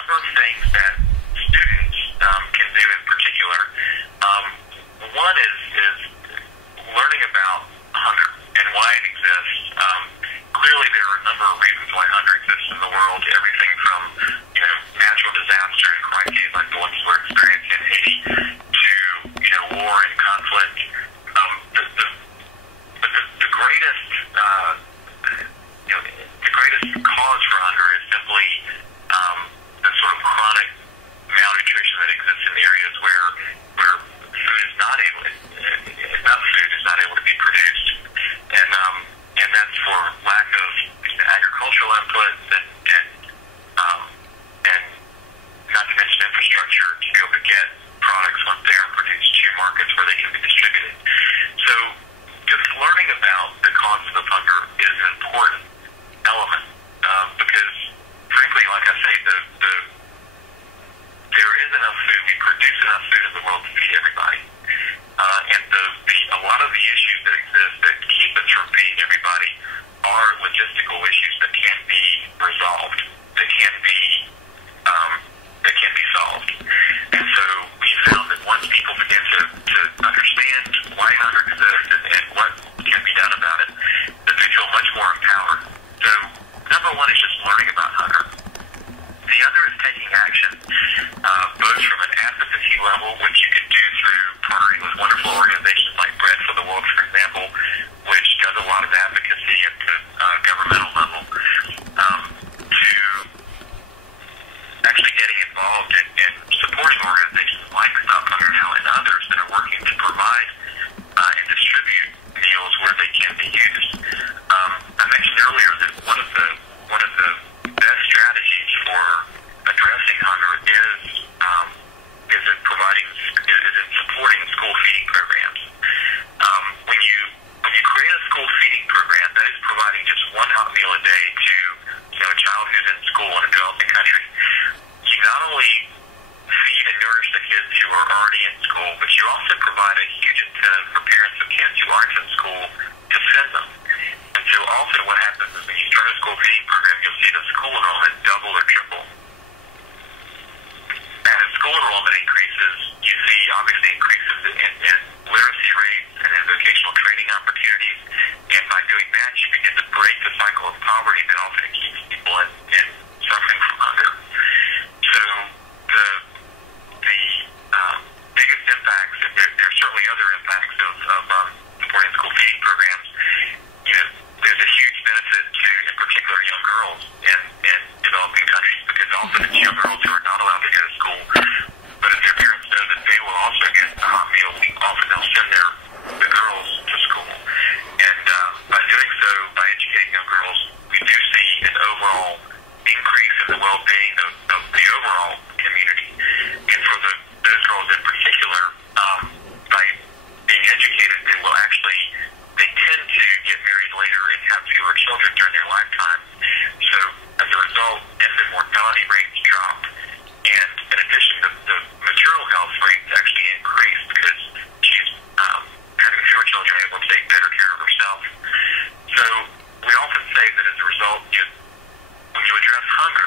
number of things that students can do in particular. One is learning about hunger and why it exists. Clearly, there are a number of reasons why hunger exists in the world. Everything from natural disaster and crises like the ones we're experiencing in Haiti to war and conflict. The greatest the greatest cause for hunger is simply the sort of chronic malnutrition that exists in areas where food is not able, enough food is not able to be produced, and that's for lack of agricultural inputs and not to mention infrastructure to be able to get products once they are produced to markets where they can be distributed. So just learning about the causes of hunger is an important element because, frankly, like I say, there is enough food. We produce enough food in the world to feed everybody. And a lot of the issues that exist that keep us from feeding everybody are logistical issues that can be resolved, that can be solved. And so we found that once people begin to understand why hunger exists and what can be done about it, that they feel much more empowered. So number one is just learning about hunger. The other is taking action, both from an advocacy level, which you can do through partnering with wonderful organizations like Bread for the World, for example, which does a lot of advocacy at the governmental level, to actually getting involved in supporting organizations like Stop Hunger Now and others that are working to provide and distribute meals where they can be used. I mentioned earlier that one of the best strategies for addressing hunger is in supporting school feeding programs. When you create a school feeding program, that is providing just one hot meal a day to a child who's in school in a developing country. You not only feed and nourish the kids who are already in school, but you also provide a huge incentive for parents of kids who aren't in school to send them. And so often what happens is when you start a school feeding program, you'll see the school enrollment double or triple. And as school enrollment increases, you see obviously increases in literacy rates and in vocational training opportunities. And by doing that, you begin to break the cycle of poverty that often keeps people in suffering from hunger. So the biggest impacts, and there are certainly other impacts of supporting school feeding programs. There's a huge benefit to, in particular, young girls in developing countries, because often it's young girls who are not allowed to go to school, but if their parents know that they will also get a hot meal, often they'll send the girls to school. And by doing so, by educating young girls, we do see an overall increase in the well-being of the overall community. And for those girls in particular, by being educated, they tend to get married later and have fewer children during their lifetime. So as a result, infant mortality rates drop. And in addition, the maternal health rates actually increase because she's having fewer children able to take better care of herself. So we often say that as a result, when you address hunger,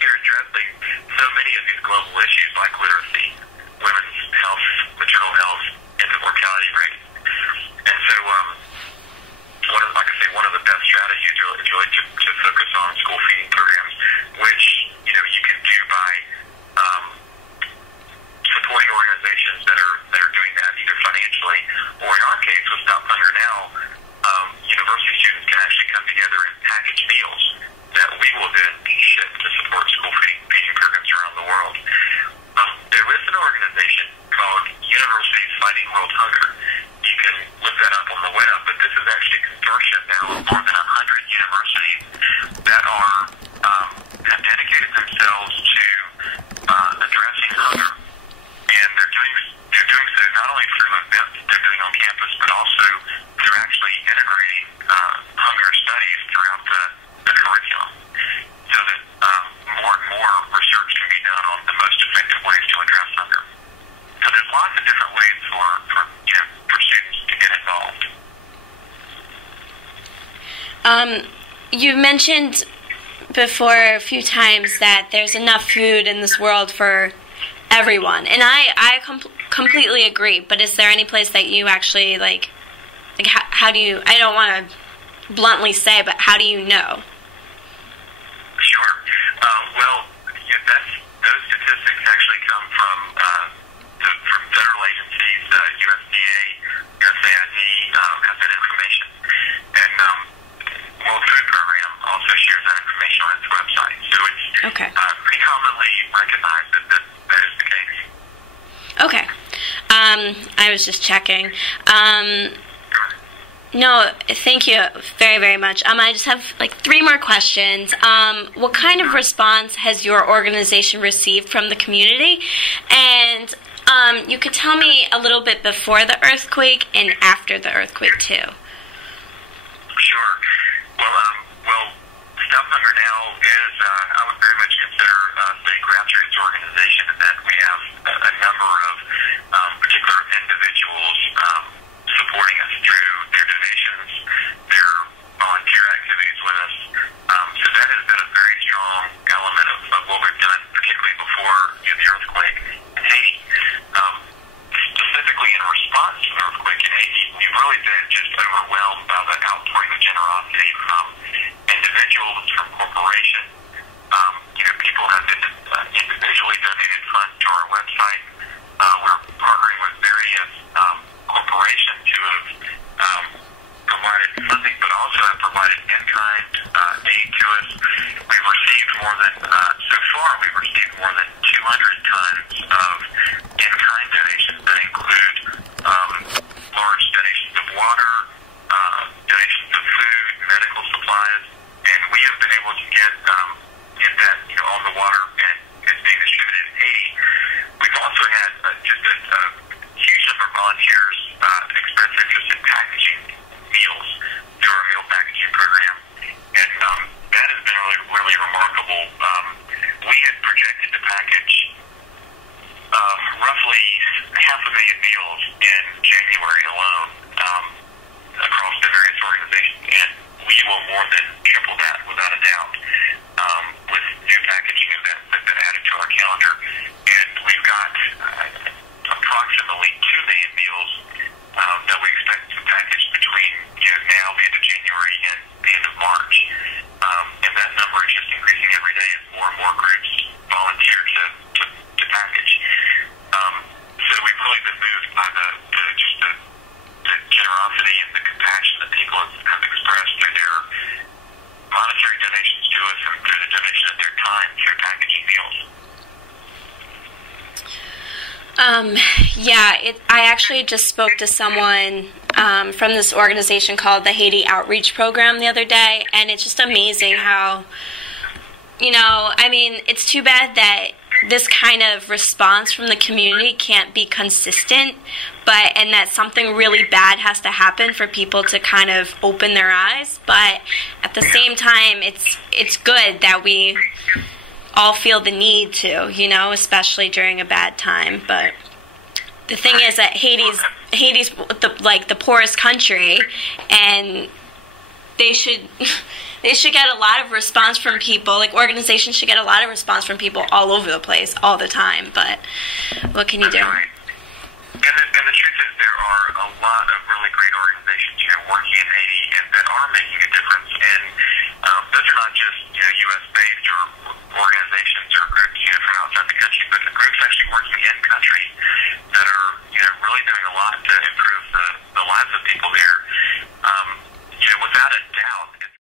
you're addressing so many of these global issues like literacy, women's health, maternal health, infant mortality rates. And so, one of the best strategies is really to focus on school feeding programs, which you can do by supporting organizations that are doing that either financially or, in our case, with Stop Hunger Now, university students can actually come together and package meals that we will then ship to support school feeding programs around the world. There is an organization called Universities Fighting World Hunger. You can look that up on the web, but this is actually a consortium now of more than 100 universities that have dedicated themselves to addressing hunger. And they're doing so not only through events that they're doing on campus, but also through actually integrating hunger studies throughout the curriculum, so that more and more research can be done on the most effective ways to address hunger. So there's lots of different ways for students to get involved. You mentioned before a few times that there's enough food in this world for everyone, and I completely agree. But is there any place that you actually like how do you? I don't want to bluntly say, but how do you know? Sure. Well, yeah, those statistics actually come from federal agencies, USDA, USAID has that information, and World Food Program also shares that information on its website. So it's pretty commonly recognized that is the case. Okay. I was just checking. No, thank you very, very much. I just have like 3 more questions. What kind of response has your organization received from the community? And you could tell me a little bit before the earthquake and after the earthquake too. Sure. Well, Stop Hunger Now is, I would very much consider a grassroots organization in that we have a number of particular individuals supporting us through their donations, their volunteer activities with us. So that has been a very strong element of what we've done, particularly before the earthquake in Haiti. Specifically in response to the earthquake in Haiti, we've really been just overwhelmed by the outpouring of generosity from individuals, from corporations. People have individually donated funds to our website. We're partnering with various corporations who have provided funding, but also have provided in-kind aid to us. We've received more than 200 tons of in-kind donations that include large donations of water, donations of food, medical supplies, and we have been able to get that on the water and it's being distributed in Haiti. We've also had just a huge number of volunteers express interest in packaging meals through our meal packaging program, and that has been really remarkable. We had projected to package roughly 500,000 meals in January alone across the various organizations, and we will more than triple that without a doubt with new packaging events that have been added to our calendar. And we've got approximately 2 million meals that we expect to package between now, the end of January, and the end of March. And that number is just increasing every day as more and more groups volunteer to package. So we've really been moved by the generosity and the compassion that people have expressed through their monetary donations to us and through the donation of their time through packaging meals. I actually just spoke to someone from this organization called the Haiti Outreach Program the other day, and it's just amazing how, it's too bad that this kind of response from the community can't be consistent, and that something really bad has to happen for people to kind of open their eyes. But at the same time, it's good that we all feel the need to, especially during a bad time. But the thing is that Haiti's the poorest country, and they should get a lot of response from people. Like, organizations should get a lot of response from people all over the place, all the time. But what can you do? Right. And the truth is, there are a lot of really great organizations, working in Haiti and that are making a difference. And those are not just U.S.-based or organizations or groups from outside the country, but the groups actually working in country that are really doing a lot to improve the lives of people here. Without a doubt,